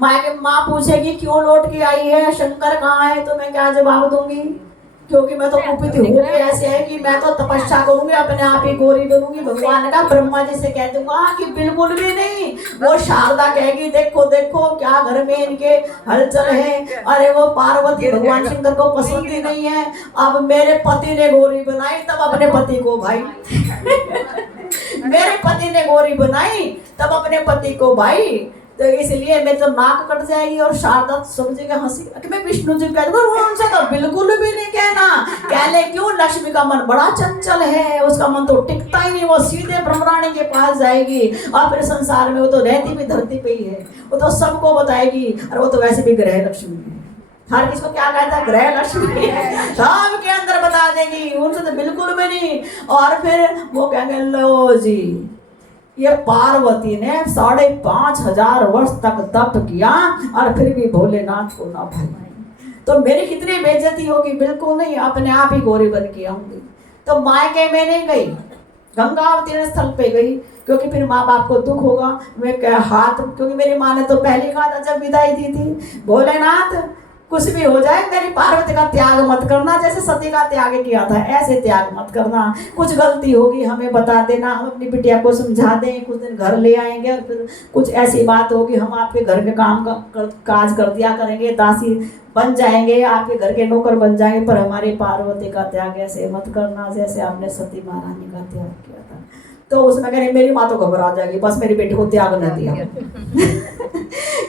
माँ पूछेगी क्यों लौट के आई है, शंकर कहाँ है, तो मैं क्या जवाब दूंगी? क्योंकि मैं तो कुपित हूँ कि ऐसे है कि मैं तो तपस्या करूंगी, अपने आप ही गोरी बनूंगी। भगवान का ब्रह्मा जी से कह दूंगा कि बिल्कुल भी नहीं। वो शारदा कहेगी देखो देखो क्या घर में इनके हलचल है। अरे वो पार्वती भगवान शंकर को पसंद ही नहीं है। अब मेरे पति ने गोरी बनाई तब अपने पति को भाई मेरे पति ने गोरी बनाई तब अपने पति को भाई। तो इसलिए मेरी तो नाक कट जाएगी और शारदा समझेगा हंसी कि मैं विष्णु जी कह दूंगा, उनसे तो बिल्कुल भी नहीं कहना। कहले क्यों, लक्ष्मी का मन बड़ा चंचल है, उसका मन तो टिकता ही नहीं, वो सीधे ब्रह्मरानी के पास जाएगी। और फिर संसार में वो तो रहती भी धरती पे ही है, वो तो सबको बताएगी। और वो तो वैसे भी ग्रह लक्ष्मी है, हर किसको क्या कहता है, ग्रह लक्ष्मी सब के अंदर बता देगी, उनसे तो बिल्कुल भी नहीं। और फिर वो कहेंगे लो जी, ये पार्वती ने 5,500 वर्ष तक तप किया और फिर भी भोलेनाथ को ना भाई, तो मेरी कितनी बेइज्जती होगी? बिल्कुल नहीं, अपने आप ही गोरी बन के आऊंगी। तो मायके में नहीं गई, गंगा अवतीर्ण स्थल पे गई, क्योंकि फिर माँ बाप को दुख होगा। मैं हाथ, क्योंकि मेरी माँ ने तो पहले कहा था जब विदाई दी थी, भोलेनाथ कुछ भी हो जाए मेरी पार्वती का त्याग मत करना, जैसे सती का त्याग किया था ऐसे त्याग मत करना। कुछ गलती होगी हमें बता देना, हम अपनी बिटिया को समझा दें, कुछ दिन घर ले आएंगे और फिर कुछ ऐसी बात होगी हम आपके घर के काम काज कर दिया करेंगे, दासी बन जाएंगे, आपके घर के नौकर बन जाएंगे, पर हमारी पार्वती का त्याग ऐसे मत करना जैसे आपने सती महारानी का त्याग किया था। तो उसमें कह मेरी माँ तो घबरा जाएगी, बस मेरी बेटी को त्याग न दिया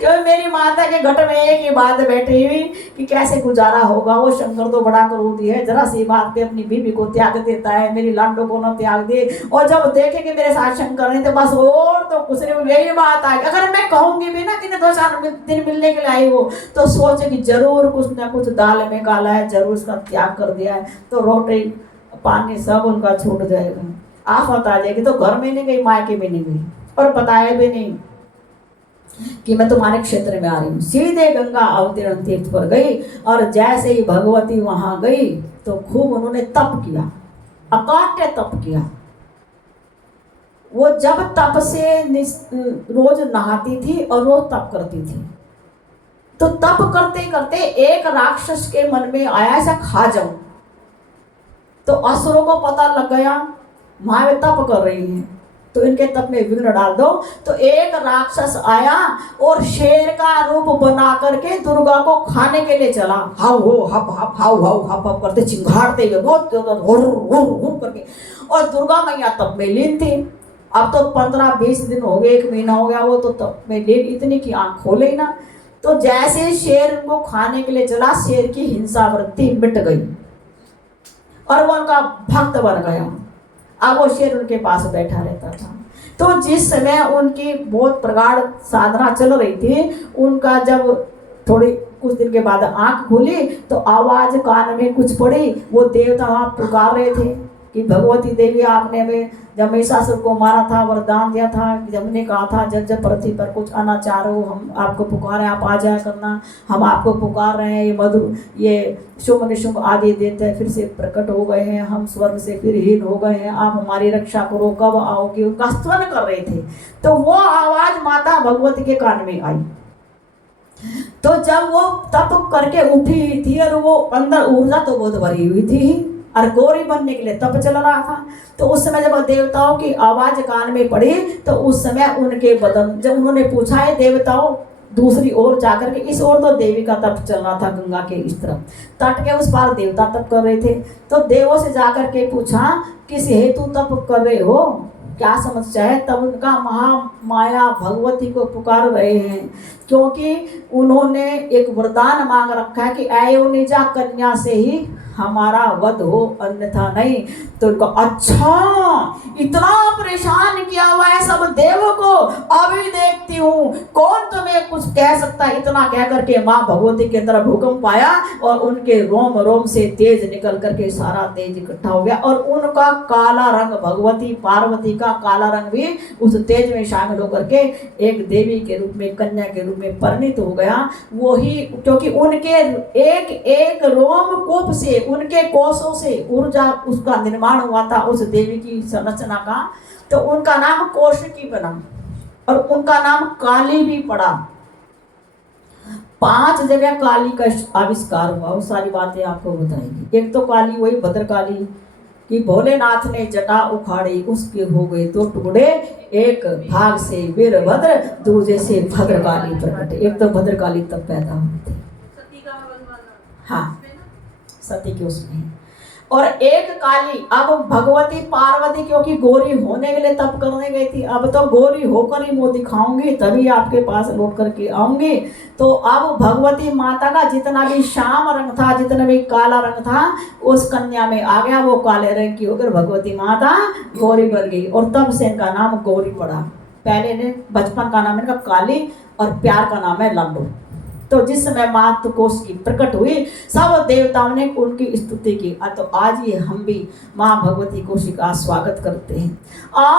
क्योंकि मेरी माता के घट में एक ही बात बैठी हुई कि कैसे गुजारा होगा। वो शंकर तो बड़ा क्रोधी है, जरा सी बात पे अपनी बीवी को त्याग देता है, मेरी लाडो को न त्याग दे। और जब देखेंगे मेरे साथ शंकर नहीं तो बस और तो कुछ नहीं, यही बात आएगी। अगर मैं कहूंगी भी ना कि 2-4 दिन मिलने के लिए आई हो, तो सोचे कि जरूर कुछ ना कुछ दाल में काला है, जरूर उसका त्याग कर दिया है, तो रोटी पानी सब उनका छूट जाएगा, आफत आ जाएगी। तो घर में नहीं गई, मायके में नहीं गई, और बताया भी नहीं कि मैं तुम्हारे क्षेत्र में आ रही हूँ। सीधे गंगा अवतीर्ण तीर्थ पर गई, और जैसे ही भगवती वहां गई तो खूब उन्होंने तप किया, अकाट्य तप किया। वो जब तप से रोज नहाती थी और रोज तप करती थी, तो तप करते करते एक राक्षस के मन में आया ऐसा खा जाऊं। तो असुरों को पता लग गया माँ वे तप कर रही हैं, तो इनके तप में विघ्न डाल दो। तो एक राक्षस आया और शेर का रूप बना करके दुर्गा को खाने के लिए चला। हाउ हो हप हप हाउ हाउ हप हप करते चिंगाड़ते हुए बहुत करके, और दुर्गा मैया तप में लीन थी। अब तो 15-20 दिन हो गए, 1 महीना हो गया, वो तो तप में लीन इतनी की आंख खोले ही ना। तो जैसे शेर उनको खाने के लिए चला, शेर की हिंसा वृत्ति मिट गई और वो उनका भक्त बन गया। अब वो शेर उनके पास बैठा रहता था। तो जिस समय उनकी बहुत प्रगाढ़ साधना चल रही थी, उनका जब थोड़ी कुछ दिन के बाद आंख खुली तो आवाज कान में कुछ पड़ी। वो देवता वहां पुकार रहे थे कि भगवती देवी, आपने हमें जब महिषासुर को मारा था वरदान दिया था, जब हमने कहा था जब जब पृथ्वी पर कुछ अनाचार हो हम आपको पुकारें, आप आ जाया करना, हम आपको पुकार रहे हैं। ये मधु ये शुभ निशुभ आदि देते फिर से प्रकट हो गए हैं, हम स्वर्ग से फिर हीन हो गए हैं, आप हमारी रक्षा करो, कब आओगे, उनका स्तवन कर रहे थे। तो वो आवाज माता भगवती के कान में आई। तो जब वो तप करके उठी थी और वो अंदर ऊर्जा तो बहुत भरी हुई थी और गौरी बनने के लिए तप चल रहा था, तो उस समय जब देवताओं की आवाज कान में पड़ी तो उस समय उनके बदन, जब उन्होंने पूछा है देवताओं दूसरी ओर जाकर के, इस ओर तो देवी का तप चल रहा था गंगा के इस तरफ, तट के उस पार देवता तप कर रहे थे। तो देवों से जाकर के पूछा किस हेतु तप कर रहे हो, क्या समस्या है? तब उनका महामाया भगवती को पुकार रहे हैं, क्योंकि उन्होंने एक वरदान मांग रखा है कि अयोनिजा कन्या से ही हमारा वध हो, अन्यथा नहीं। तो उनको अच्छा इतना परेशान किया हुआ है सब देवों को, अभी देखती हूँ कौन तुम्हें कुछ कह सकता है। इतना कह करके माँ भगवती के अंदर भूकंप आया और उनके रोम रोम से तेज निकल करके सारा तेज इकट्ठा हो गया, और उनका काला रंग, भगवती पार्वती का काला रंग भी उस तेज में शामिल होकर के एक देवी के रूप में, कन्या के रूप में परिणित हो गया। वही क्योंकि उनके एक एक रोम कूप से, उनके कोषों से ऊर्जा उसका निर्माण हुआ था उस देवी की संरचना का। तो उनका नाम कौशिकी बना और उनका नाम काली भी पड़ा। 5 जगह काली का आविष्कार हुआ, वो सारी बातें आपको बताएंगे। एक तो काली वही भद्रकाली कि भोलेनाथ ने जटा उखाड़ी, उसके हो गए 2 टुकड़े, एक भाग से वीरभद्र, दूसरे से भद्रकाली प्रकट। एक तो भद्रकाली तब पैदा हुई थी, हाँ सती के उसमें। और एक काली अब भगवती पार्वती, क्योंकि गोरी होने के लिए तप करने गई थी, अब तो गोरी होकर ही मुँह दिखाऊंगी तभी आपके पास लौट करके आऊंगी। तो अब भगवती माता का जितना भी श्याम रंग था, जितना भी काला रंग था, उस कन्या में आ गया, वो काले रंग की होकर भगवती माता गौरी बन गई। और तब से इनका नाम गौरी पड़ा। पहले ने बचपन का नाम इनका काली और प्यार का नाम है लल्लू। तो जिस समय मातृ कोश की प्रकट हुई, सब देवताओं ने उनकी स्तुति की। तो आज ये हम भी माँ भगवती कोश का स्वागत करते हैं।